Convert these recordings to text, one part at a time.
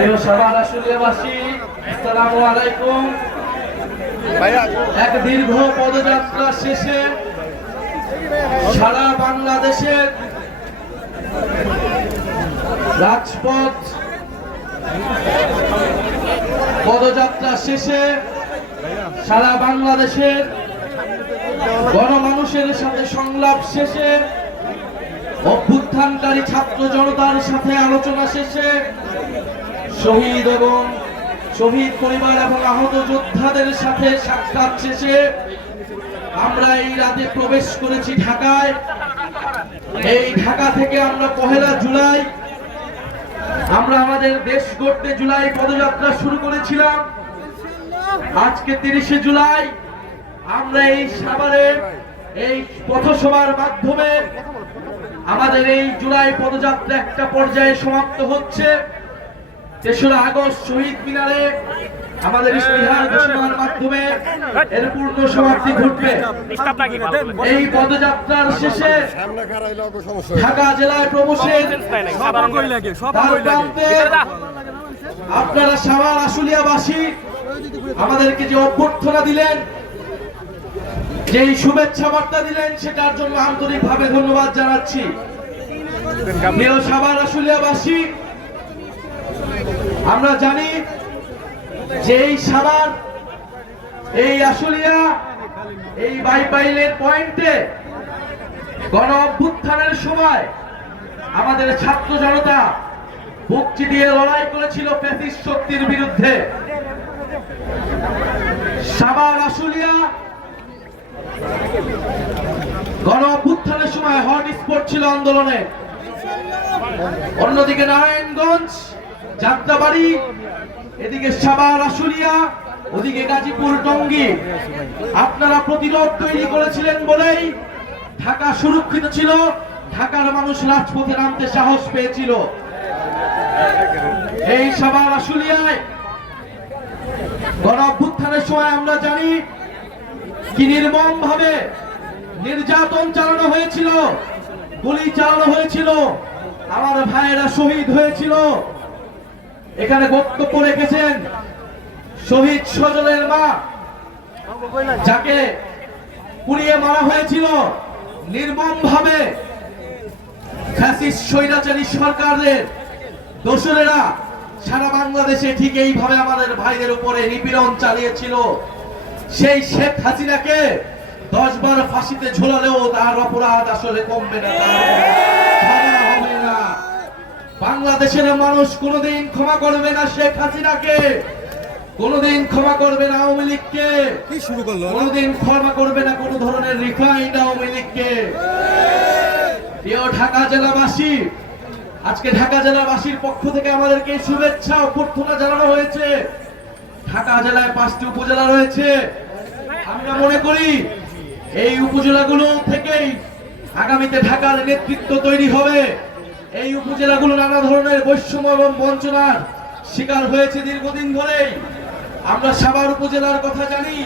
প্রিয় সবার আসলিয়াবাসী আসসালামু আলাইকুম। এক দীর্ঘ পদযাত্রা শেষে সারা বাংলাদেশের রাজপথ পদযাত্রা শেষে সারা বাংলাদেশের গণমানুষের সাথে সংলাপ শেষে অভ্যুত্থানকারী ছাত্র জনতার সাথে আলোচনা শেষে শহীদ এবং শহীদ পরিবার এবং আহত যোদ্ধাদের সাথে সাক্ষাৎ শেষে আমরা এই রাতে প্রবেশ করেছি ঢাকায়। এই ঢাকা থেকে আমরা পহেলা জুলাই, আমরা আমাদের দেশ গড়তে জুলাই পদযাত্রা শুরু করেছিলাম। আজকে তিরিশে জুলাই, আমরা এই সাভারের এই পথসভার মাধ্যমে আমাদের এই জুলাই পদযাত্রা একটা পর্যায়ে সমাপ্ত হচ্ছে। তেসরা আগস্ট শহীদ মিনারে আমাদের ইশতেহার ঘোষণার মাধ্যমে এর পূর্ণ সমাপ্তি ঘটবে। এই পদযাত্রার শেষে ঢাকা জেলায় প্রবেশের আপনারা সাভার আশুলিয়াবাসী আমাদেরকে যে অভ্যর্থনা দিলেন যেই শুভেচ্ছা বার্তা দিলেন সেটার জন্য আন্তরিকভাবে ধন্যবাদ জানাচ্ছি। প্রিয় সাভার আশুলিয়াবাসী আমরা জানি যে এই সাভার, এই আশুলিয়া, এই বাইপাইলের পয়েন্টে গণ অভ্যুত্থানের সময় আমাদের ছাত্র জনতা মুক্তি দিয়ে লড়াই করেছিল প্যাসিস শক্তির বিরুদ্ধে। সাবার আশুলিয়া গণ অভ্যুত্থানের সময় হট স্পট ছিল আন্দোলনে। অন্যদিকে নারায়ণগঞ্জ যাত্রাবাড়ি, এদিকে সাবার আশুলিয়া, ওদিকে গাজীপুর, টঙ্গী। আপনারা প্রতিরোধ তৈরি করেছিলেন বলেই ঢাকা সুরক্ষিত ছিল, ঢাকার মানুষ রাজপথে নামতে সাহস পেয়েছিল। এই সাবার আশুলিয়ায় গণ অভ্যুত্থানের সময় আমরা জানি কি নির্মম ভাবে নির্যাতন চালানো হয়েছিল, গুলি চালানো হয়েছিল, আমার ভাইয়েরা শহীদ হয়েছিল। এখানে বক্তব্য রেখেছেন শহীদ সজলের মা, যাকে পুড়িয়ে মারা হয়েছিল নির্মম ভাবে স্বৈরাচারী সরকারের দোসরেরা সারা বাংলাদেশে ঠিক এইভাবে আমাদের ভাইদের উপরে নিপীড়ন চালিয়েছিল। সেই শেখ হাসিনাকে দশ বার ফাঁসিতে ঝোলালেও তার অপরাধ আসলে কমবে না। বাংলাদেশের মানুষ কোনোদিন ক্ষমা করবে না শেখ হাসিনাকে। কোনোদিন ক্ষমা করবে না আওয়ামী লীগকে। কি শুরু করল? কোনোদিন ক্ষমা করবে না কোনো ধরনের রিফাইন্ড আওয়ামী লীগকে। প্রিয় ঢাকা জেলাবাসী আজকে ঢাকা জেলাবাসীর পক্ষ থেকে আমাদেরকে শুভেচ্ছা অভ্যর্থনা জানানো হয়েছে। ঢাকা জেলায় পাঁচটি উপজেলা রয়েছে। আমরা মনে করি এই উপজেলাগুলো থেকেই আগামীতে ঢাকার নেতৃত্ব তৈরি হবে। এই উপজেলাগুলো নানা ধরনের বৈষম্য এবং বঞ্চনার শিকার হয়েছে দীর্ঘদিন ধরেই আমরা সাভার উপজেলার কথা জানি,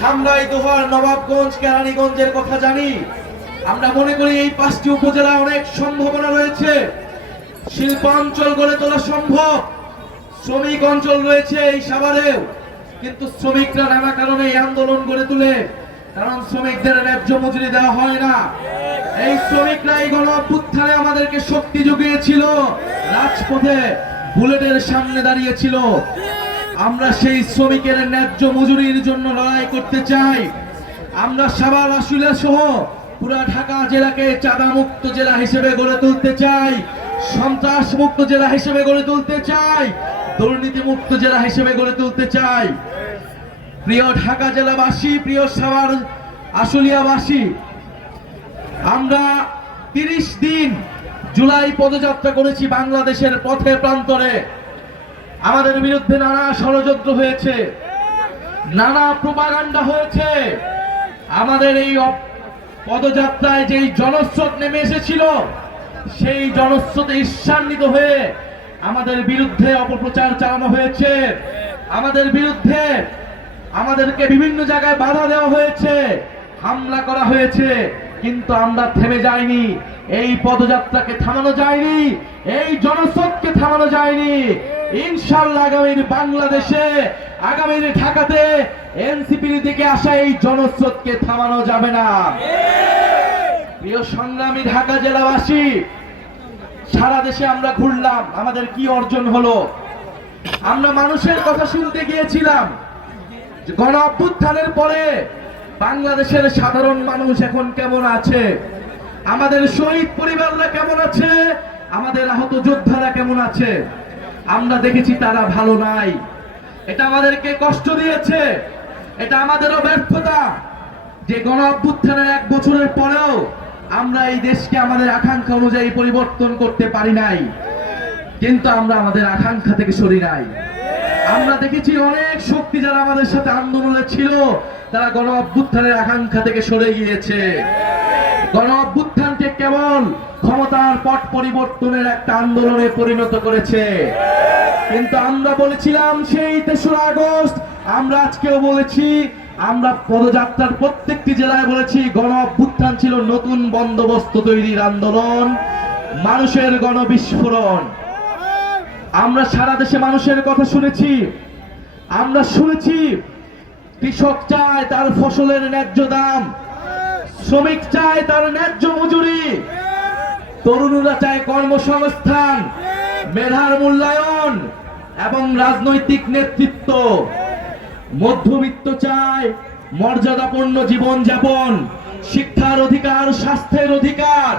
ধামরাই, দোহার, নবাবগঞ্জ, কেরানীগঞ্জের কথা জানি। আমরা মনে করি এই পাঁচটি উপজেলা অনেক সম্ভাবনা রয়েছে। শিল্পাঞ্চল গড়ে তোলা সম্ভব। শ্রমিক অঞ্চল রয়েছে এই সাভারেও। কিন্তু শ্রমিকরা নানা কারণে এই আন্দোলন গড়ে তুলে কারণ শ্রমিকদের ন্যায্য মজুরি দেওয়া হয় না। এই শ্রমিকরা এই গণ অভ্যুত্থানে আমাদেরকে শক্তি জুগিয়েছিল। রাজপথে বুলেটের সামনে দাঁড়িয়েছিল। আমরা সেই শ্রমিকের ন্যায্য মজুরির জন্য লড়াই করতে চাই। আমরা সাভার, আশুলিয়া সহ পুরা ঢাকা জেলাকে চাঁদা মুক্ত জেলা হিসেবে গড়ে তুলতে চাই। সন্ত্রাস মুক্ত জেলা হিসেবে গড়ে তুলতে চাই। দুর্নীতি মুক্ত জেলা হিসেবে গড়ে তুলতে চাই। প্রিয় ঢাকা জেলাবাসী, প্রিয় সাভার আশুলিয়াবাসী, আমরা তিরিশ দিন জুলাই পদযাত্রা করেছি বাংলাদেশের পথে প্রান্তরে। আমাদের বিরুদ্ধে নানা ষড়যন্ত্র হয়েছে, নানা প্রপাগান্ডা হয়েছে। আমাদের এই পদযাত্রায় যেই জনস্রোত নেমে এসেছিল, সেই জনস্রোতে ঈর্ষান্বিত হয়ে আমাদের বিরুদ্ধে অপপ্রচার চালানো হয়েছে। আমাদের বিরুদ্ধে আমাদেরকে বিভিন্ন জায়গায় বাধা দেওয়া হয়েছে, হামলা করা হয়েছে, কিন্তু আমরা থেমে যাইনি। এই পদযাত্রাকে থামানো যায়নি, এই জনস্রোতকে থামানো যায়নি। ইনশাল্লাহ আগামীর বাংলাদেশে, আগামীর ঢাকাতে এনসিপির দিকে আসা এই জনস্রোতকে থামানো যাবে না। প্রিয় সংগ্রামী ঢাকা জেলাবাসী, সারা দেশে আমরা ঘুরলাম, আমাদের কি অর্জন হলো? আমরা মানুষের কথা শুনতে গিয়েছিলাম। গণ অভ্যুত্থানের পরে বাংলাদেশের সাধারণ মানুষ এখন কেমন আছে? আমাদের শহীদ পরিবাররা কেমন আছে? আমাদের আহত যোদ্ধারা কেমন আছে? আমরা দেখেছি তারা ভালো নাই। এটা আমাদেরকে কষ্ট দিয়েছে। এটা আমাদেরও ব্যর্থতা। যে গণ অভ্যুত্থানের এক বছরের পরেও আমরা এই দেশকে আমাদের আকাঙ্ক্ষা অনুযায়ী পরিবর্তন করতে পারি নাই। কিন্তু আমরা আমাদের আকাঙ্ক্ষা থেকে সরি নাই। আমরা দেখেছি অনেক শক্তি যারা আমাদের সাথে আন্দোলনে ছিল, তারা গণ অভ্যুত্থানের আকাঙ্ক্ষা থেকে সরে গিয়েছে। গণ অভ্যুত্থানকে কেবল ক্ষমতার পট পরিবর্তনের একটা আন্দোলনে পরিণত করেছে। কিন্তু আমরা বলেছিলাম সেই তেসরা আগস্ট, আমরা আজকেও বলেছি, আমরা পদযাত্রার প্রত্যেকটি জেলায় বলেছি গণ অভ্যুত্থান ছিল নতুন বন্দোবস্ত তৈরির আন্দোলন, মানুষের গণবিস্ফোরণ। আমরা সারা দেশে মানুষের কথা শুনেছি। আমরা শুনেছি, কৃষক চায় তার ফসলের ন্যায্য দাম, শ্রমিক চায় তার ন্যায্য মজুরি, তরুণরা চায় কর্মসংস্থান, মেধার মূল্যায়ন এবং রাজনৈতিক নেতৃত্ব। মধ্যবিত্ত চায় মর্যাদাপূর্ণ জীবন যাপন শিক্ষার অধিকার, স্বাস্থ্যের অধিকার।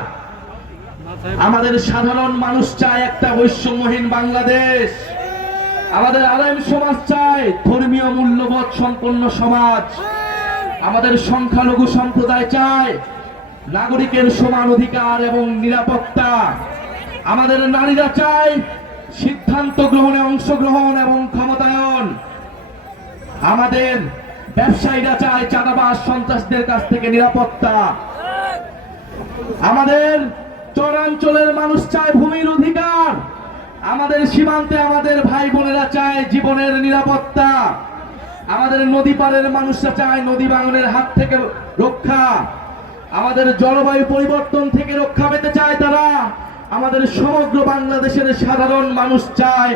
আমাদের সাধারণ মানুষ চায় একটা বৈষম্যহীন বাংলাদেশ। আমাদের আলেম সমাজ চায় ধর্মীয় মূল্যবোধ সম্পন্ন সমাজ। আমাদের সংখ্যালঘু সম্প্রদায় চায় নাগরিকের সমান অধিকার এবং নিরাপত্তা। আমাদের নারীরা চায় সিদ্ধান্ত গ্রহণে অংশগ্রহণ এবং ক্ষমতায়ন। আমাদের ব্যবসায়ীরা চায় চাঁদাবাজ সন্ত্রাসদের কাছ থেকে নিরাপত্তা। আমাদের চরাঞ্চলের মানুষ চায় ভূমির অধিকার। আমাদের সীমান্তে আমাদের ভাই বোনেরা চায় জীবনের নিরাপত্তা। আমাদের নদী পাড়ের মানুষরা চায় নদী ভাঙনের হাত থেকে রক্ষা। আমাদের জলবায়ু পরিবর্তন থেকে রক্ষা পেতে চায় তারা। আমাদের সমগ্র বাংলাদেশের সাধারণ মানুষ চায়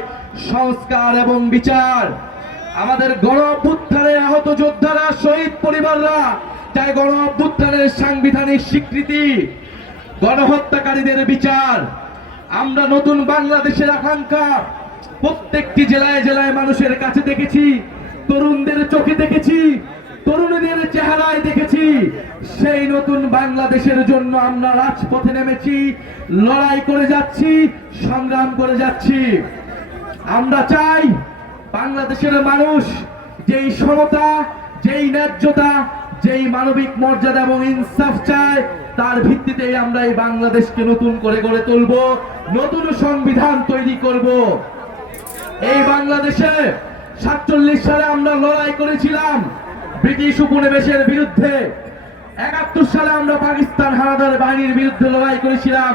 সংস্কার এবং বিচার। আমাদের গণ আহত যোদ্ধারা, শহীদ পরিবাররা, চায় গণ অভ্যুত্থানের সাংবিধানিক স্বীকৃতি। গণহত্যাকারীদের বিচার। আমরা নতুন বাংলাদেশের আকাঙ্ক্ষা। প্রত্যেকটি জেলায় জেলায় মানুষের কাছে দেখেছি, তরুণদের চোখে দেখেছি, তরুণীদের চেহারায় দেখেছি। সেই নতুন বাংলাদেশের জন্য আমরা রাজপথে নেমেছি, লড়াই করে যাচ্ছি, সংগ্রাম করে যাচ্ছি। আমরা চাই বাংলাদেশের মানুষ যেই সমতা, যেই ন্যায্যতা যেই মানবিক মর্যাদা এবং ইনসাফ চায়, তার ভিত্তিতেই আমরা এই বাংলাদেশকে নতুন করে গড়ে তুলব, নতুন সংবিধান তৈরি করব। এই বাংলাদেশে সাতচল্লিশ সালে আমরা লড়াই করেছিলাম ব্রিটিশ উপনিবেশের বিরুদ্ধে। একাত্তর সালে আমরা পাকিস্তান হানাদার বাহিনীর বিরুদ্ধে লড়াই করেছিলাম।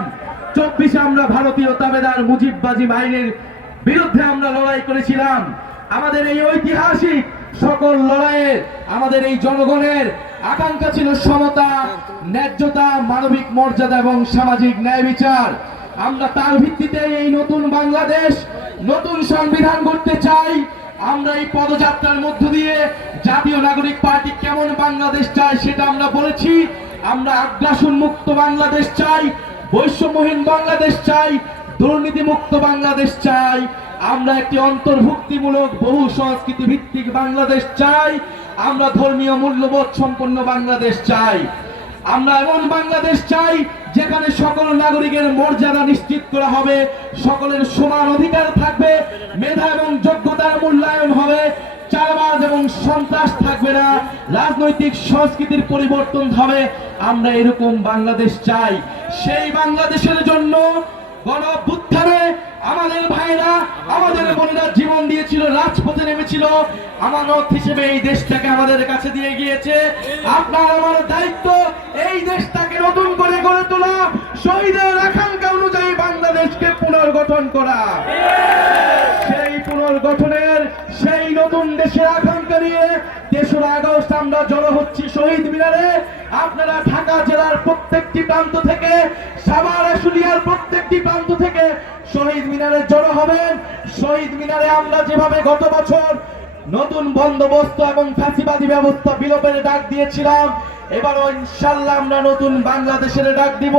চব্বিশে আমরা ভারতীয় তাবেদার মুজিববাজি বাহিনীর বিরুদ্ধে আমরা লড়াই করেছিলাম। আমাদের এই ঐতিহাসিক সকল লড়াইয়ের, আমাদের এই জনগণের আকাঙ্ক্ষা ছিল সমতা, ন্যায্যতা, মানবিক মর্যাদা এবং সামাজিক ন্যায় বিচার। আমরা তার ভিত্তিতে এই নতুন বাংলাদেশ, নতুন সংবিধান করতে চাই। আমরা এই পদযাত্রার মধ্য দিয়ে জাতীয় নাগরিক পার্টি কেমন বাংলাদেশ চায় সেটা আমরা বলেছি। আমরা আগ্রাসন মুক্ত বাংলাদেশ চাই, বৈষম্যহীন বাংলাদেশ চাই দুর্নীতি মুক্ত বাংলাদেশ চাই। আমরা একটি অন্তর্ভুক্তিমূলক বহু সংস্কৃতি ভিত্তিক বাংলাদেশ চাই। আমরা ধর্মীয় মূল্যবোধ সম্পন্ন বাংলাদেশ চাই। আমরা এমন বাংলাদেশ চাই যেখানে সকল নাগরিকের মর্যাদা নিশ্চিত করা হবে, সকলের সমান অধিকার থাকবে, মেধা এবং যোগ্যতার মূল্যায়ন হবে চারবাজ এবং সন্ত্রাস থাকবে না, রাজনৈতিক সংস্কৃতির পরিবর্তন হবে। আমরা এরকম বাংলাদেশ চাই। সেই বাংলাদেশের জন্য গণ আমাদের ভাইরা, আমাদের বোনেরা জীবন দিয়েছিল, রাজপথে নেমেছিল। আমানত হিসেবে এই দেশটাকে আমাদের কাছে দিয়ে গিয়েছে। আপনার আমার দায়িত্ব, এই দেশটাকে নতুন করে গড়ে তোলা। শহীদের আকাঙ্ক্ষা অনুযায়ী বাংলাদেশকে পুনর্গঠন করা। সেই পুনর্গঠনের, সেই নতুন দেশের আকাঙ্ক্ষা নিয়ে তেসরা আগস্ট আমরা জড়ো হচ্ছি শহীদ মিনারে। আপনারা ঢাকা জেলার প্রত্যেকটি প্রান্ত থেকে, সাভার আশুলিয়ার প্রত্যেকটি প্রান্ত থেকে শহীদ মিনারে জড়ো হবেন। শহীদ মিনারে আমরা যেভাবে গত বছর নতুন বন্দোবস্ত এবং ফ্যাসিবাদী ব্যবস্থা বিলোপের ডাক দিয়েছিলাম, এবারও ইনশাল্লাহ আমরা নতুন বাংলাদেশের ডাক দিব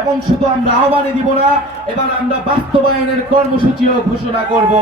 এবং শুধু আমরা আহ্বানই দিব না, এবার আমরা বাস্তবায়নের কর্মসূচিও ঘোষণা করব।